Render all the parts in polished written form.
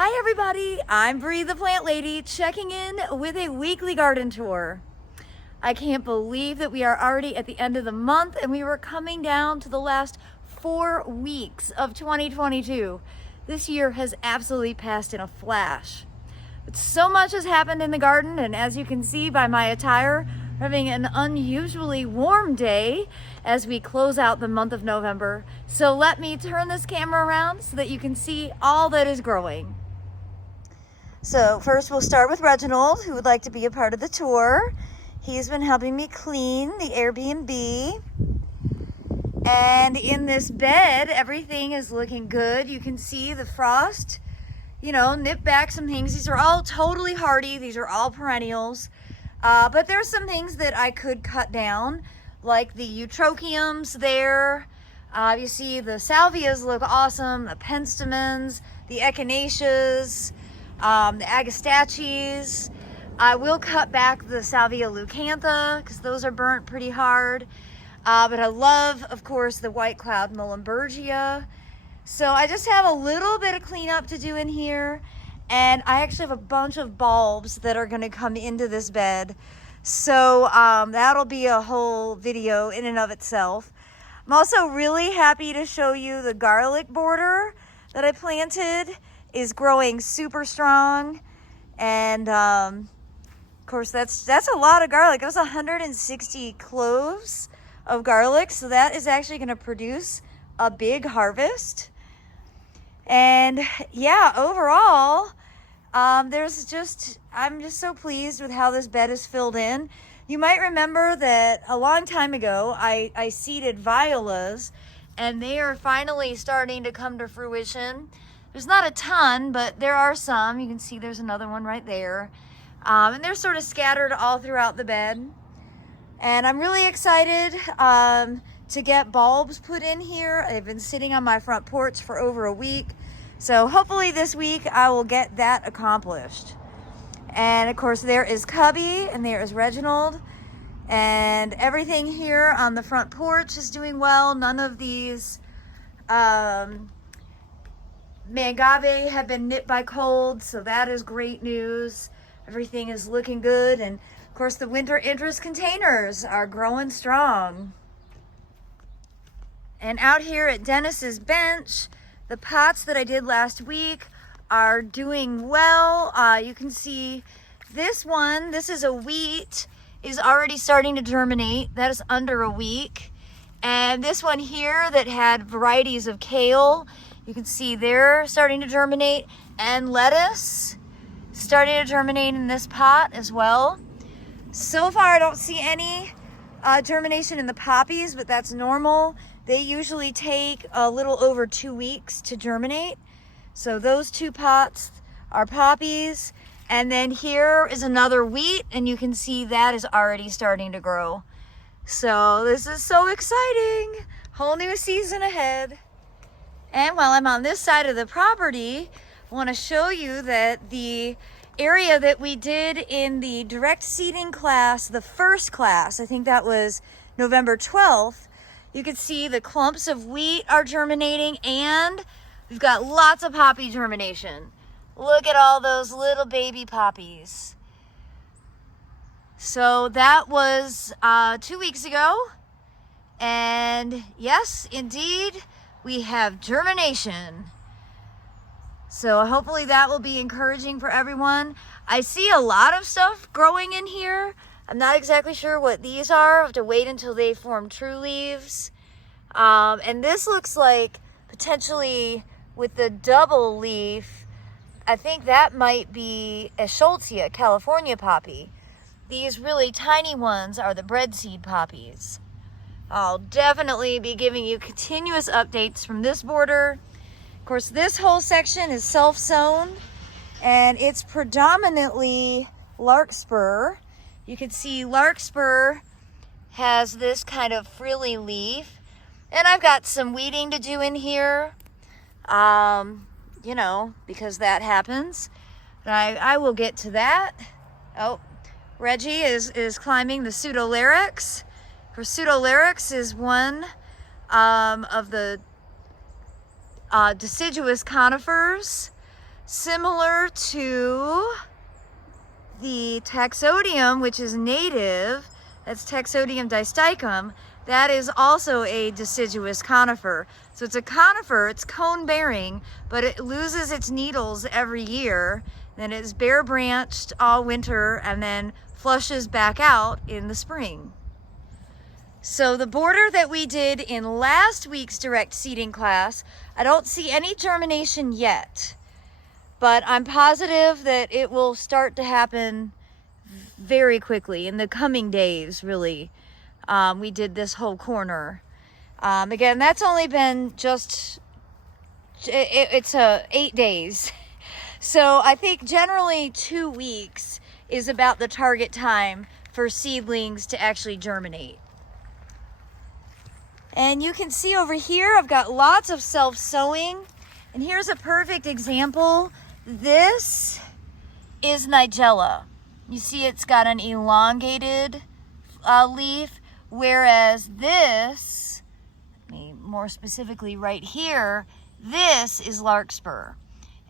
Hi everybody, I'm Bree the Plant Lady checking in with a weekly garden tour. I can't believe that we are already at the end of the month and we were coming down to the last 4 weeks of 2022. This year has absolutely passed in a flash. But so much has happened in the garden, and as you can see by my attire, we're having an unusually warm day as we close out the month of November. So let me turn this camera around so that you can see all that is growing. So first we'll start with Reginald, who would like to be a part of the tour. He's been helping me clean the Airbnb. And in this bed, everything is looking good. You can see the frost, nip back some things. These are all totally hardy. These are all perennials. But there's some things that I could cut down, like the eutrochiums there. You see the salvias look awesome, the penstemons, the echinaceas, the agastaches. I will cut back the salvia leucantha because those are burnt pretty hard. But I love, of course, the white cloud muhlenbergia. So I just have a little bit of cleanup to do in here. And I actually have a bunch of bulbs that are going to come into this bed. So that'll be a whole video in and of itself. I'm also really happy to show you the garlic border that I planted is growing super strong. And of course that's a lot of garlic. It was 160 cloves of garlic, so that is actually going to produce a big harvest. And yeah, overall I'm just so pleased with how this bed is filled in. You might remember that a long time ago I seeded violas, and they are finally starting to come to fruition. There's not a ton, but there are some. You can see there's another one right there. And they're sort of scattered all throughout the bed. And I'm really excited to get bulbs put in here. They've been sitting on my front porch for over a week. So hopefully this week I will get that accomplished. And of course there is Cubby and there is Reginald. And everything here on the front porch is doing well. None of these mangave have been nipped by cold, so that is great news. Everything is looking good, and of course the winter interest containers are growing strong. And out here at Dennis's bench, the pots that I did last week are doing well. You can see this one, this is a wheat, is already starting to germinate. That is under a week. And this one here that had varieties of kale, you can see they're starting to germinate, and lettuce starting to germinate in this pot as well. So far I don't see any germination in the poppies, but that's normal. They usually take a little over 2 weeks to germinate. So those 2 pots are poppies, and then here is another wheat, and you can see that is already starting to grow. So this is so exciting. Whole new season ahead. And while I'm on this side of the property, I want to show you that the area that we did in the direct seeding class, the first class, I think that was November 12th, you can see the clumps of wheat are germinating, and we've got lots of poppy germination. Look at all those little baby poppies. So that was 2 weeks ago, and yes, indeed, we have germination. So hopefully that will be encouraging for everyone. I see a lot of stuff growing in here. I'm not exactly sure what these are. I have to wait until they form true leaves. And this looks like potentially with the double leaf, I think that might be a Schultzia, California poppy. These really tiny ones are the breadseed poppies. I'll definitely be giving you continuous updates from this border. Of course, this whole section is self-sown, and it's predominantly larkspur. You can see larkspur has this kind of frilly leaf, and I've got some weeding to do in here, because that happens. But I will get to that. Oh, Reggie is climbing the pseudolarix. For pseudolarix is one of the deciduous conifers. similar to the taxodium, which is native. That's Taxodium distichum. That is also a deciduous conifer. So it's a conifer, it's cone bearing, but it loses its needles every year. Then it's bare branched all winter and then flushes back out in the spring. So the border that we did in last week's direct seeding class, I don't see any germination yet, but I'm positive that it will start to happen very quickly in the coming days, really. We did this whole corner. Again, that's only been just, it's 8 days. So I think generally 2 weeks is about the target time for seedlings to actually germinate. And you can see over here, I've got lots of self-sowing. And here's a perfect example. This is Nigella. You see it's got an elongated leaf, whereas this, more specifically right here, this is larkspur.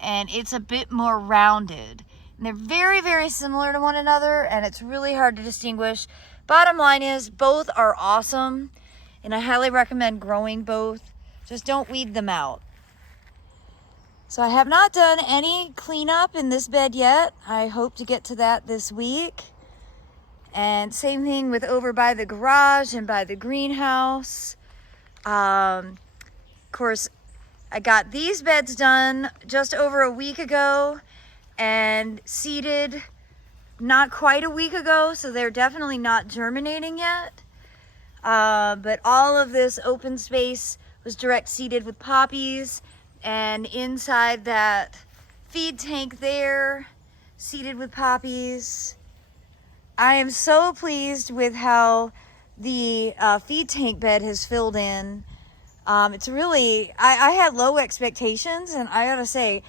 And it's a bit more rounded. And they're very, very similar to one another, and it's really hard to distinguish. Bottom line is, both are awesome, and I highly recommend growing both. Just don't weed them out. So I have not done any cleanup in this bed yet. I hope to get to that this week. And same thing with over by the garage and by the greenhouse. Of course, I got these beds done just over a week ago and seeded not quite a week ago, so they're definitely not germinating yet. But all of this open space was direct seeded with poppies, and inside that feed tank there, seeded with poppies. I am so pleased with how the feed tank bed has filled in. It's really, I had low expectations, and I gotta say,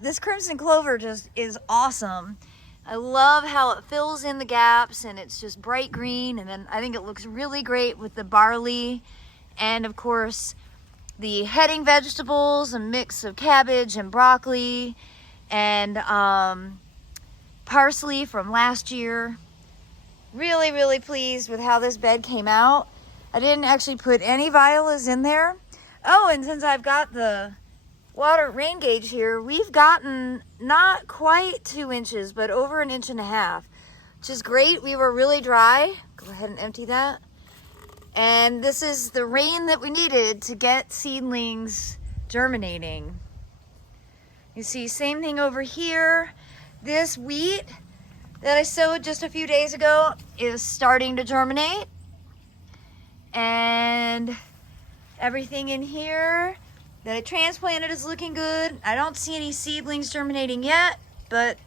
this crimson clover just is awesome. I love how it fills in the gaps, and it's just bright green, and then I think it looks really great with the barley, and of course the heading vegetables, a mix of cabbage and broccoli, and parsley from last year. Really, really pleased with how this bed came out. I didn't actually put any violas in there. Oh, and since I've got the water rain gauge here, we've gotten not quite 2 inches, but over 1.5 inches, which is great. We were really dry. Go ahead and empty that. And this is the rain that we needed to get seedlings germinating. You see, same thing over here. This wheat that I sowed just a few days ago is starting to germinate. And everything in here that I transplanted is looking good. I don't see any seedlings germinating yet, but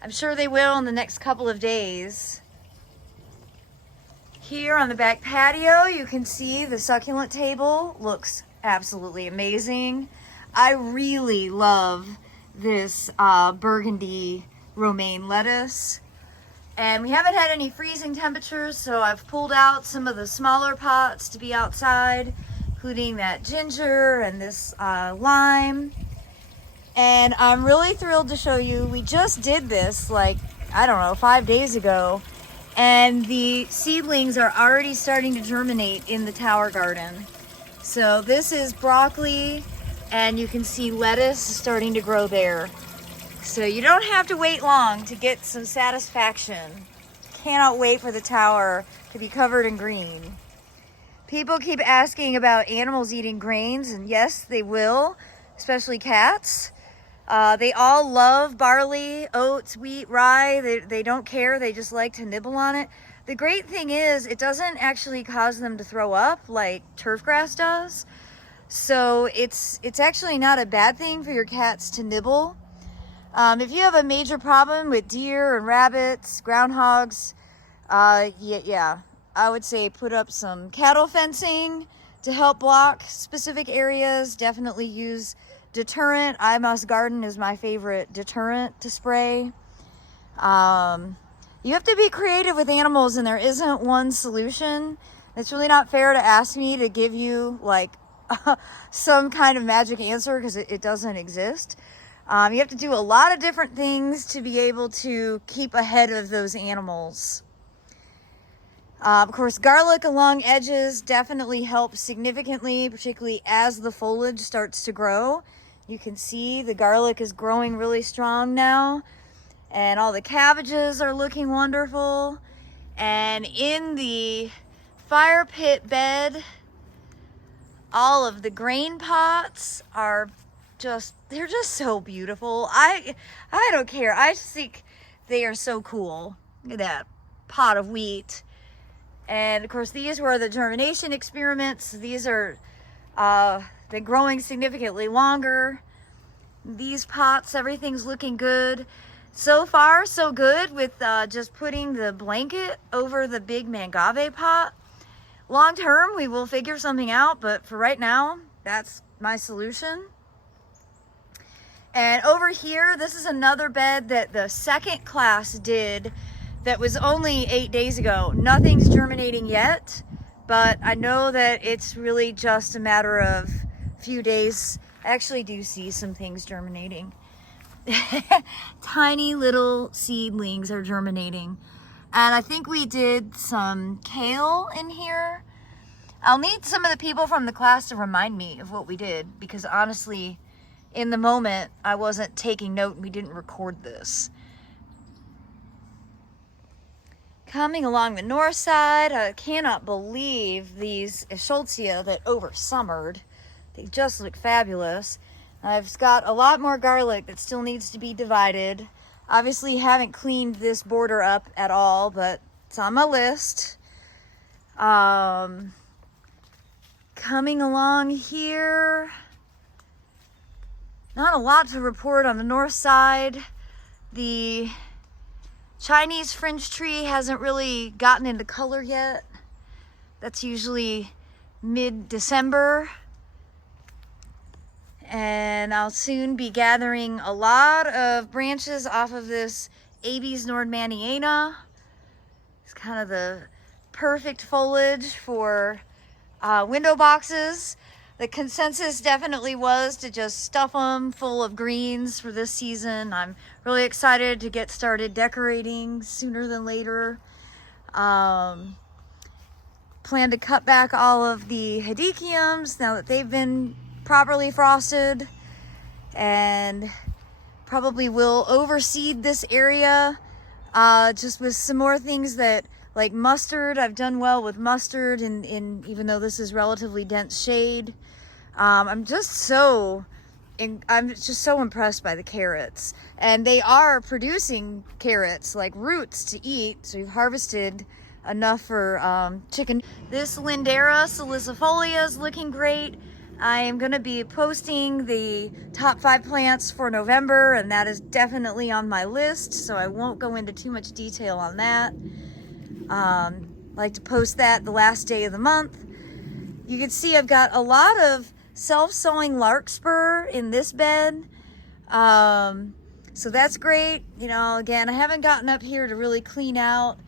I'm sure they will in the next couple of days. Here on the back patio, you can see the succulent table looks absolutely amazing. I really love this burgundy romaine lettuce. And we haven't had any freezing temperatures, so I've pulled out some of the smaller pots to be outside, including that ginger and this lime. And I'm really thrilled to show you, we just did this like, I don't know, 5 days ago, and the seedlings are already starting to germinate in the tower garden. So this is broccoli, and you can see lettuce starting to grow there. So you don't have to wait long to get some satisfaction. Cannot wait for the tower to be covered in green. People keep asking about animals eating grains, and yes, they will, especially cats. They all love barley, oats, wheat, rye. They don't care. They just like to nibble on it. The great thing is it doesn't actually cause them to throw up like turf grass does. So it's actually not a bad thing for your cats to nibble. If you have a major problem with deer and rabbits, groundhogs, yeah, I would say put up some cattle fencing to help block specific areas. Definitely use deterrent. I Must Garden is my favorite deterrent to spray. You have to be creative with animals, and there isn't one solution. It's really not fair to ask me to give you like some kind of magic answer, because it doesn't exist. You have to do a lot of different things to be able to keep ahead of those animals. Of course, garlic along edges definitely helps significantly, particularly as the foliage starts to grow. You can see the garlic is growing really strong now, and all the cabbages are looking wonderful. And in the fire pit bed, all of the grain pots are they're just so beautiful. I don't care. I just think they are so cool. Look at that pot of wheat. And of course, these were the germination experiments. These are been growing significantly longer. These pots, everything's looking good. So far, so good with just putting the blanket over the big mangave pot. Long term, we will figure something out, but for right now, that's my solution. And over here, this is another bed that the second class did that was only 8 days ago. Nothing's germinating yet, but I know that it's really just a matter of a few days. I actually do see some things germinating. Tiny little seedlings are germinating. And I think we did some kale in here. I'll need some of the people from the class to remind me of what we did, because honestly, in the moment, I wasn't taking note and we didn't record this. Coming along the north side, I cannot believe these Schultzia that over summered. They just look fabulous. I've got a lot more garlic that still needs to be divided. Obviously haven't cleaned this border up at all, but it's on my list. Coming along here, not a lot to report on the north side. The Chinese fringe tree hasn't really gotten into color yet. That's usually mid-December. And I'll soon be gathering a lot of branches off of this Abies nordmanniana. It's kind of the perfect foliage for window boxes. The consensus definitely was to just stuff them full of greens for this season. I'm really excited to get started decorating sooner than later. Plan to cut back all of the hedychiums now that they've been properly frosted, and probably will overseed this area just with some more things that, like mustard. I've done well with mustard in even though this is relatively dense shade. I'm just so impressed by the carrots, and they are producing carrots like roots to eat. So we've harvested enough for chicken. This Lindera salicifolia is looking great. I am going to be posting the top 5 plants for November, and that is definitely on my list, so I won't go into too much detail on that. Like to post that the last day of the month. You can see I've got a lot of self-sowing larkspur in this bed, so that's great. You know, again, I haven't gotten up here to really clean out.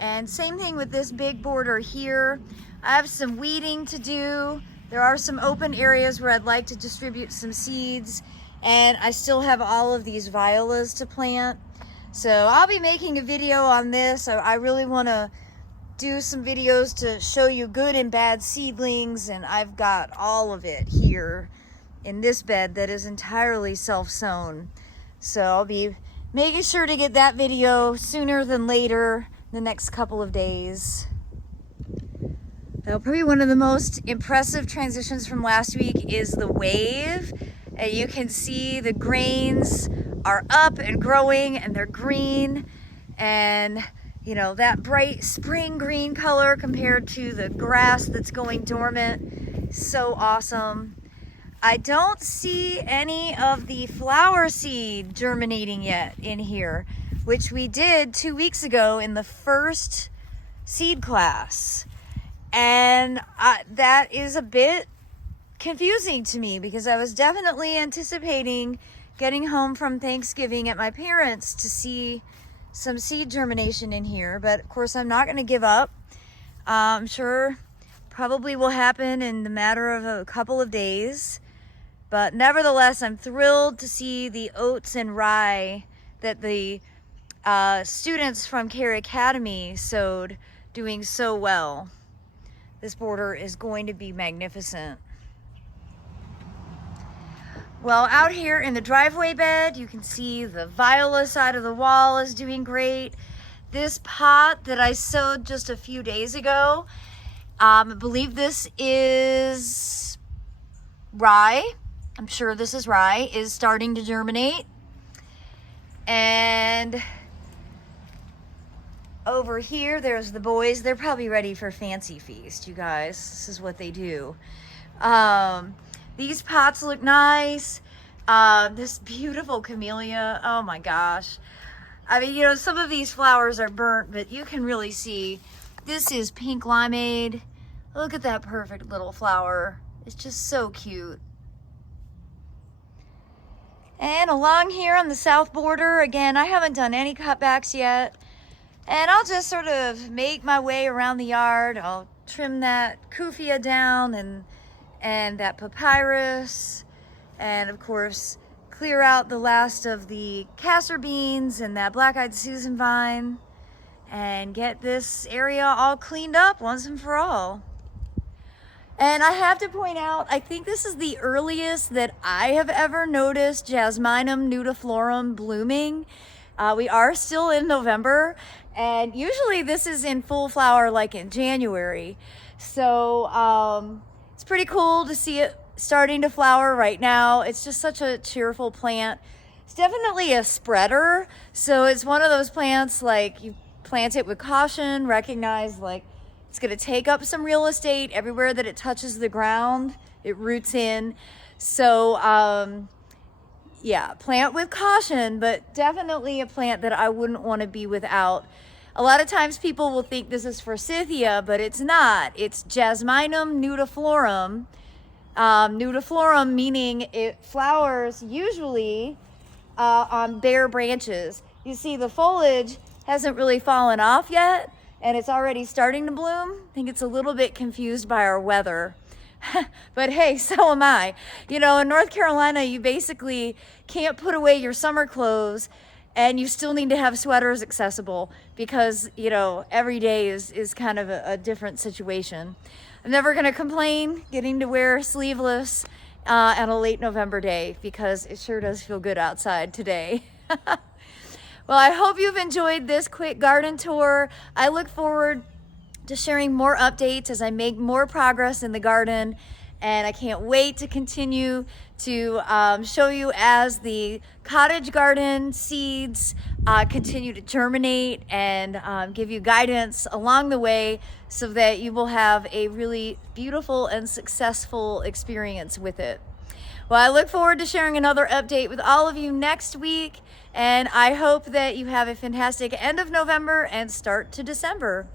And same thing with this big border here. I have some weeding to do. There are some open areas where I'd like to distribute some seeds, and I still have all of these violas to plant. So I'll be making a video on this. I really want to do some videos to show you good and bad seedlings, and I've got all of it here in this bed that is entirely self-sown. So I'll be making sure to get that video sooner than later, the next couple of days. Probably one of the most impressive transitions from last week is the wave. You can see the grains are up and growing, and they're green, and you know, that bright spring green color compared to the grass that's going dormant. So awesome. I don't see any of the flower seed germinating yet in here, which we did 2 weeks ago in the first seed class. And that is a bit confusing to me, because I was definitely anticipating getting home from Thanksgiving at my parents' to see some seed germination in here. But of course, I'm not going to give up. I'm sure probably will happen in the matter of a couple of days. But nevertheless, I'm thrilled to see the oats and rye that the students from Care Academy sowed doing so well. This border is going to be magnificent. Well, out here in the driveway bed, you can see the viola side of the wall is doing great. This pot that I sowed just a few days ago, I believe this is rye. I'm sure this is rye, is starting to germinate. And over here, there's the boys. They're probably ready for fancy feast, you guys. This is what they do. These pots look nice. This beautiful camellia, oh my gosh. I mean, you know, some of these flowers are burnt, but you can really see this is pink limeade. Look at that perfect little flower. It's just so cute. And along here on the south border, again, I haven't done any cutbacks yet. And I'll just sort of make my way around the yard. I'll trim that kufia down and that papyrus. And of course, clear out the last of the castor beans and that black-eyed Susan vine. And get this area all cleaned up once and for all. And I have to point out, I think this is the earliest that I have ever noticed Jasminum nudiflorum blooming. We are still in November, and usually this is in full flower like in January. So it's pretty cool to see it starting to flower right now. It's just such a cheerful plant. It's definitely a spreader. So it's one of those plants, like, you plant it with caution, recognize like it's going to take up some real estate everywhere that it touches the ground. It roots in. So yeah, plant with caution, but definitely a plant that I wouldn't want to be without. A lot of times people will think this is forsythia, but it's not. It's Jasminum nudiflorum. Nudiflorum meaning it flowers usually on bare branches. You see the foliage hasn't really fallen off yet, and it's already starting to bloom. I think it's a little bit confused by our weather. But hey, so am I. You know, in North Carolina, you basically can't put away your summer clothes, and you still need to have sweaters accessible because, you know, every day is kind of a different situation. I'm never gonna complain getting to wear sleeveless on a late November day because it sure does feel good outside today. Well, I hope you've enjoyed this quick garden tour. I look forward to sharing more updates as I make more progress in the garden, and I can't wait to continue to show you as the cottage garden seeds continue to germinate and give you guidance along the way so that you will have a really beautiful and successful experience with it. Well, I look forward to sharing another update with all of you next week, and I hope that you have a fantastic end of November and start to December.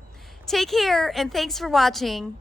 Take care, and thanks for watching.